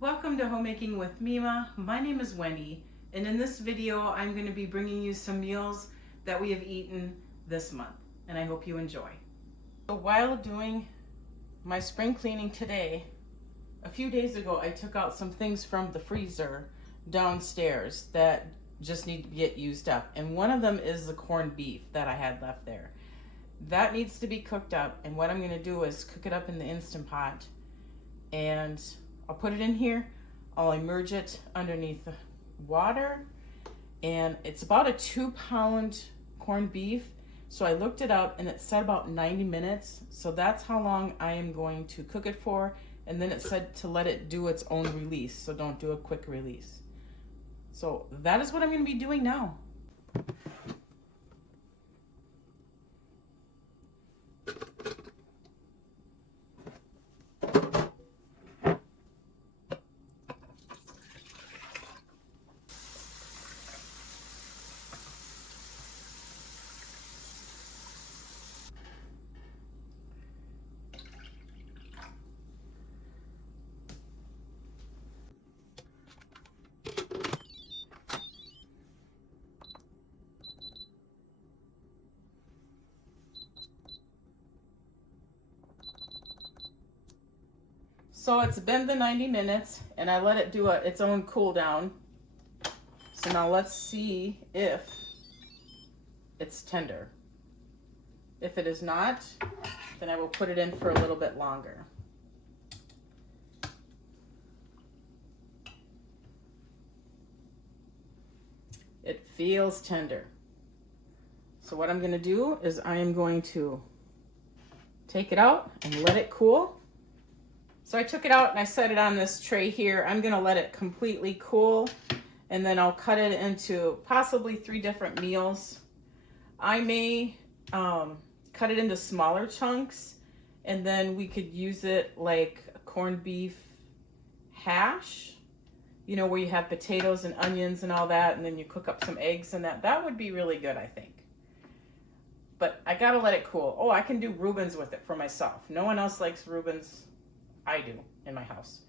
Welcome to Homemaking with Mima. My name is Wendy, and in this video I'm going to be bringing you some meals that we have eaten this month, and I hope you enjoy. So while doing my spring cleaning today, a few days ago I took out some things from the freezer downstairs that just need to get used up, and one of them is the corned beef that I had left there. That needs to be cooked up, and what I'm going to do is cook it up in the Instant Pot, and I'll put it in here. I'll immerse it underneath the water, and it's about a 2-pound corned beef. So I looked it up and it said about 90 minutes. So that's how long I am going to cook it for. And then it said to let it do its own release. So don't do a quick release. So that is what I'm going to be doing now. So it's been the 90 minutes and I let it do its own cool down. So now let's see if it's tender. If it is not, then I will put it in for a little bit longer. It feels tender. So what I'm going to do is I am going to take it out and let it cool. So I took it out and I set it on this tray here. I'm going to let it completely cool, and then I'll cut it into possibly 3 different meals. I may cut it into smaller chunks, and then we could use it like a corned beef hash, you know, where you have potatoes and onions and all that, and then you cook up some eggs and that. That would be really good, I think. But I gotta let it cool. Oh, I can do Reubens with it for myself. No one else likes Reubens. I do in my house,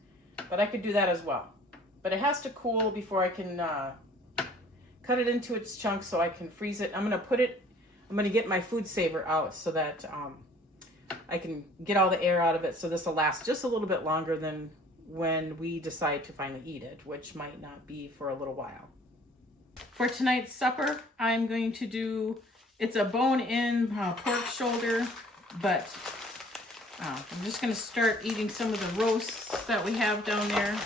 but I could do that as well. But it has to cool before I can cut it into its chunks so I can freeze it. I'm gonna get my food saver out so that I can get all the air out of it, so this will last just a little bit longer than when we decide to finally eat it, which might not be for a little while. For tonight's supper, I'm going to do, it's a bone-in pork shoulder, but I'm just going to start eating some of the roasts that we have down there.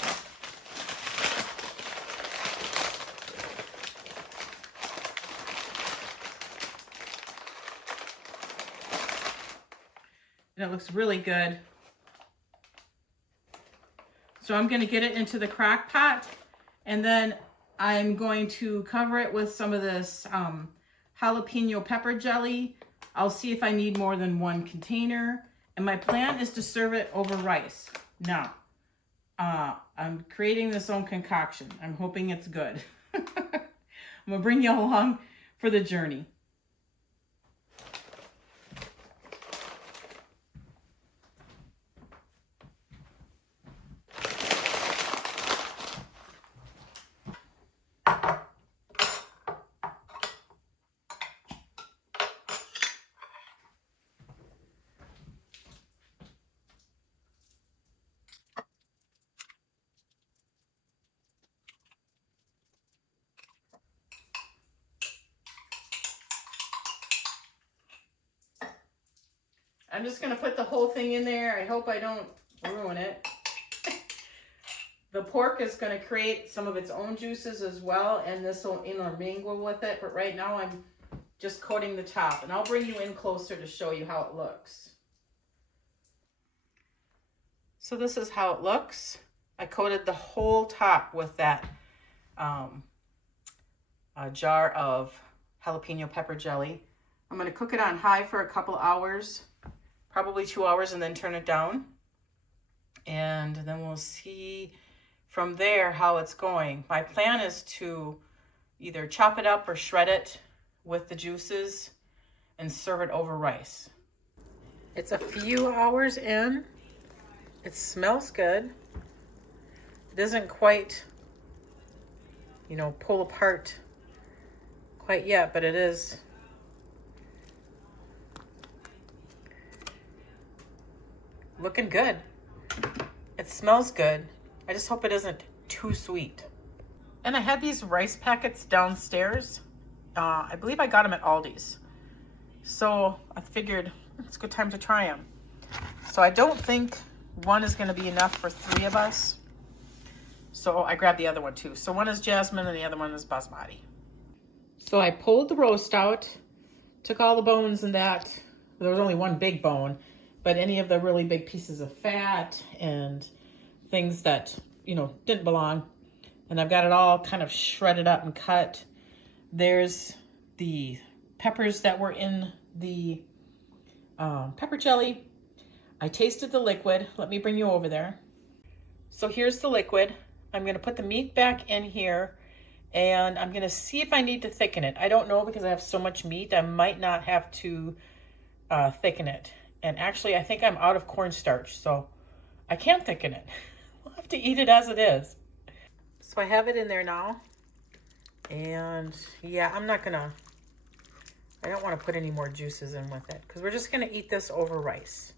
And it looks really good. So I'm going to get it into the crock pot, and then I'm going to cover it with some of this jalapeno pepper jelly. I'll see if I need more than 1 container. And my plan is to serve it over rice. Now, I'm creating this own concoction. I'm hoping it's good. I'm gonna bring you along for the journey. I'm just going to put the whole thing in there. I hope I don't ruin it. The pork is going to create some of its own juices as well, and this will intermingle with it. But right now I'm just coating the top, and I'll bring you in closer to show you how it looks. So this is how it looks. I coated the whole top with that a jar of jalapeno pepper jelly. I'm going to cook it on high for a couple hours. Probably 2 hours, and then turn it down. And then we'll see from there how it's going. My plan is to either chop it up or shred it with the juices and serve it over rice. It's a few hours in. It smells good. It isn't quite, you know, pull apart quite yet, but it is. Looking good. It smells good. I just hope it isn't too sweet. And I had these rice packets downstairs. I believe I got them at Aldi's. So I figured it's a good time to try them. So I don't think one is going to be enough for 3 of us. So I grabbed the other one too. So one is jasmine and the other one is basmati. So I pulled the roast out, took all the bones and that. There was only one big bone, but any of the really big pieces of fat and things that, you know, didn't belong. And I've got it all kind of shredded up and cut. There's the peppers that were in the pepper jelly. I tasted the liquid. Let me bring you over there. So here's the liquid. I'm going to put the meat back in here and I'm going to see if I need to thicken it. I don't know because I have so much meat. I might not have to thicken it. And actually, I think I'm out of cornstarch, so I can't thicken it. We'll have to eat it as it is. So I have it in there now. And yeah, I don't want to put any more juices in with it because we're just going to eat this over rice.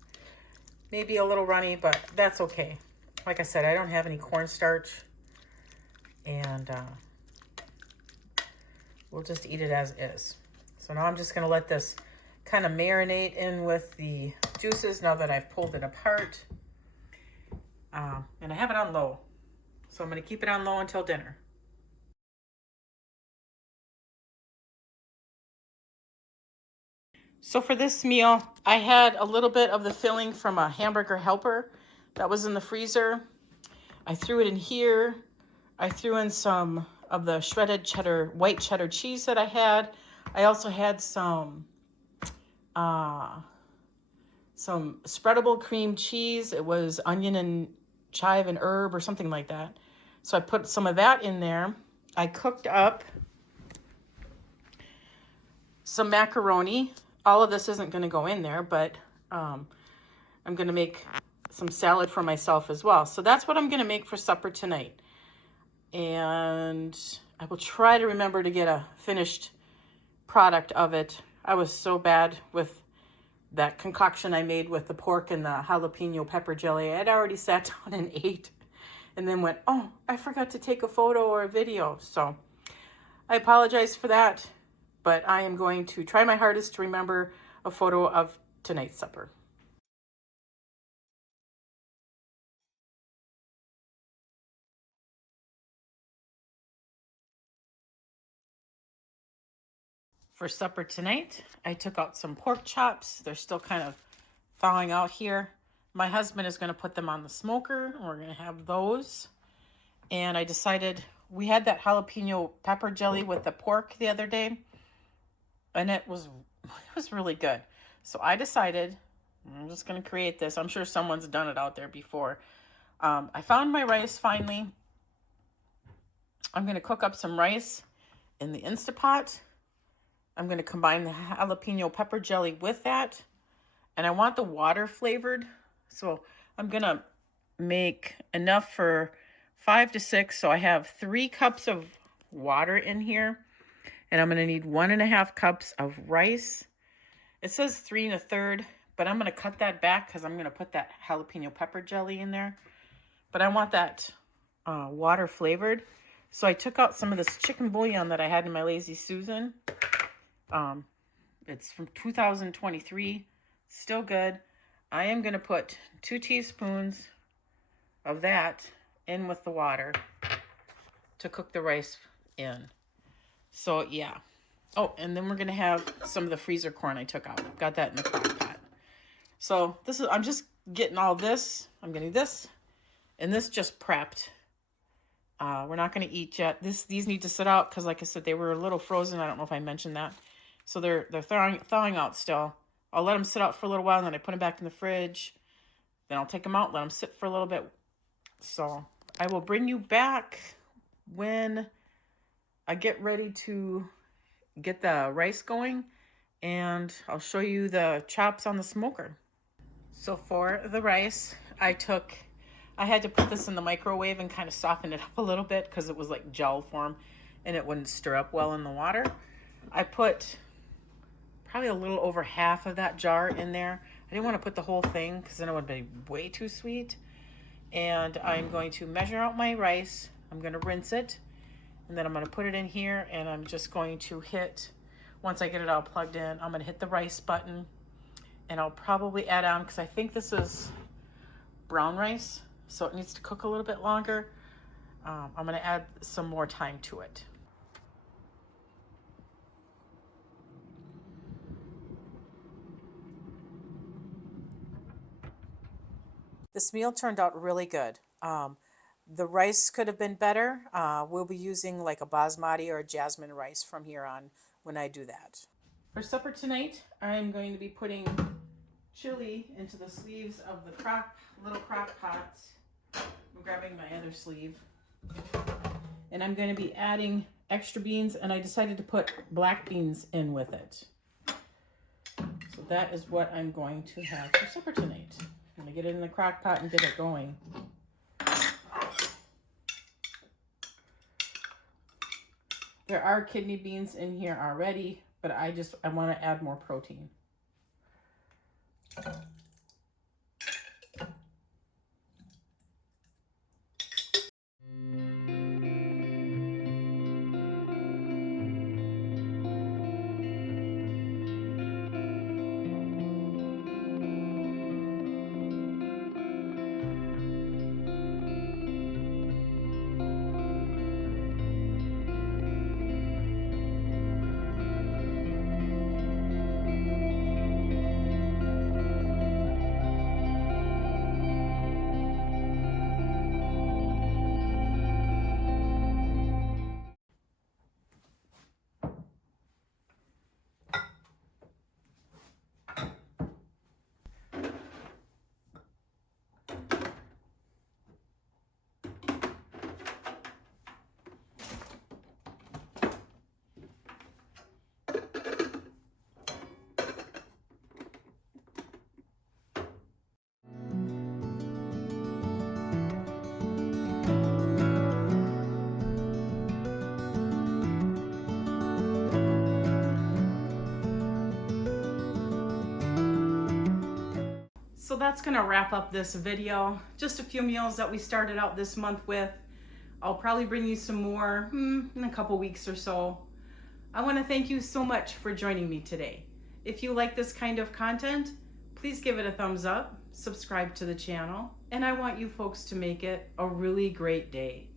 Maybe a little runny, but that's okay. Like I said, I don't have any cornstarch. And we'll just eat it as is. So now I'm just going to let this kind of marinate in with the juices now that I've pulled it apart. And I have it on low. So I'm going to keep it on low until dinner. So for this meal, I had a little bit of the filling from a hamburger helper that was in the freezer. I threw it in here. I threw in some of the shredded cheddar, white cheddar cheese that I had. I also had some spreadable cream cheese. It was onion and chive and herb or something like that. So I put some of that in there. I cooked up some macaroni. All of this isn't going to go in there, but I'm going to make some salad for myself as well. So that's what I'm going to make for supper tonight. And I will try to remember to get a finished product of it. I was so bad with that concoction I made with the pork and the jalapeno pepper jelly. I'd already sat down and ate and then went, oh, I forgot to take a photo or a video. So I apologize for that. But I am going to try my hardest to remember a photo of tonight's supper. For supper tonight, I took out some pork chops. They're still kind of thawing out here. My husband is going to put them on the smoker. And we're going to have those. And I decided we had that jalapeno pepper jelly with the pork the other day. And it was really good. So I decided I'm just going to create this. I'm sure someone's done it out there before. I found my rice finally. I'm going to cook up some rice in the Instapot. I'm going to combine the jalapeno pepper jelly with that. And I want the water flavored. So I'm going to make enough for 5 to 6. So I have 3 cups of water in here. And I'm going to need 1.5 cups of rice. It says 3 1/3, but I'm going to cut that back because I'm going to put that jalapeno pepper jelly in there. But I want that water flavored. So I took out some of this chicken bouillon that I had in my Lazy Susan. It's from 2023. Still good. I am going to put 2 teaspoons of that in with the water to cook the rice in. So, yeah. Oh, and then we're going to have some of the freezer corn I took out. Got that in the crock pot. So, I'm just getting all this. I'm getting this. And this just prepped. We're not going to eat yet. These need to sit out because, like I said, they were a little frozen. I don't know if I mentioned that. So, they're thawing out still. I'll let them sit out for a little while, and then I put them back in the fridge. Then I'll take them out, let them sit for a little bit. So, I will bring you back when I get ready to get the rice going, and I'll show you the chops on the smoker. So for the rice, I took I had to put this in the microwave and kind of soften it up a little bit because it was like gel form and it wouldn't stir up well in the water. I put probably a little over half of that jar in there. I didn't want to put the whole thing because then it would be way too sweet. And I'm going to measure out my rice. I'm going to rinse it, and then I'm going to put it in here, and I'm just going to hit, once I get it all plugged in, I'm going to hit the rice button, and I'll probably add on, because I think this is brown rice, so it needs to cook a little bit longer. I'm going to add some more time to it. This meal turned out really good. The rice could have been better. We'll be using like a basmati or a jasmine rice from here on when I do that. For supper tonight, I'm going to be putting chili into the sleeves of the little crock pots. I'm grabbing my other sleeve. And I'm going to be adding extra beans, and I decided to put black beans in with it. So that is what I'm going to have for supper tonight. I'm going to get it in the crock pot and get it going. There are kidney beans in here already, but I want to add more protein. So that's gonna wrap up this video. Just a few meals that we started out this month with. I'll probably bring you some more in a couple weeks or so. I wanna thank you so much for joining me today. If you like this kind of content, please give it a thumbs up, subscribe to the channel, and I want you folks to make it a really great day.